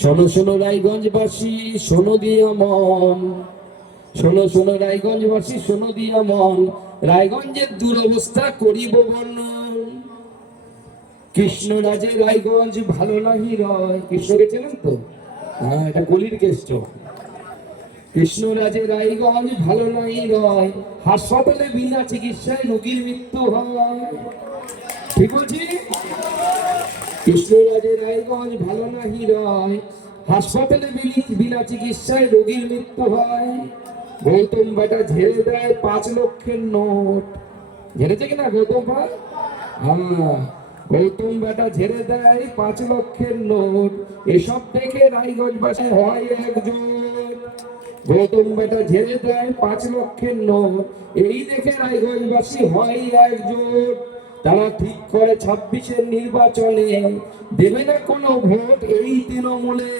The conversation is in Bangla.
শোনো শোনো রায়গঞ্জবাসী, শোনো দিয়া মন, শোনো শোনো রায়গঞ্জবাসী, শোনো দিয়া মন, রায়গঞ্জের দুরবস্থা করিব বর্ণন। কৃষ্ণরাজে রায়গঞ্জ ভালো নাহি রয়। কৃষ্ণকে চেনেন তো? হ্যাঁ, এটা কলির কেষ্ট। কৃষ্ণরাজে রায়গঞ্জ ভালো নাহি রয়, হাসপাতালে বিনা চিকিৎসায় রোগীর মৃত্যু হয়। ঠিক বলছি? কৃষ্ণরাজে রায়গঞ্জ ভালো নাহি রয়, হাসপাতালে বিনা চিকিৎসায় রোগীর মৃত্যু হয়। গৌতম বেটা ঝেড়ে দেয় 5 লক্ষের নোট। ঝেড়েছে কিনা গৌতম ভাই? হ্যাঁ, গৌতম বেটা ঝেড়ে দেয় 5 লক্ষের নোট। এসব দেখে রায়গঞ্জবাসী হয় একজোট। গৌতম বেটা ঝেড়ে দেয় 5 লক্ষের নোট, এই দেখে রায়গঞ্জবাসী হয় একজোট। তারা ঠিক করে 26-এর নির্বাচনে দেবে না কোনো ভোট এই তৃণমূলে।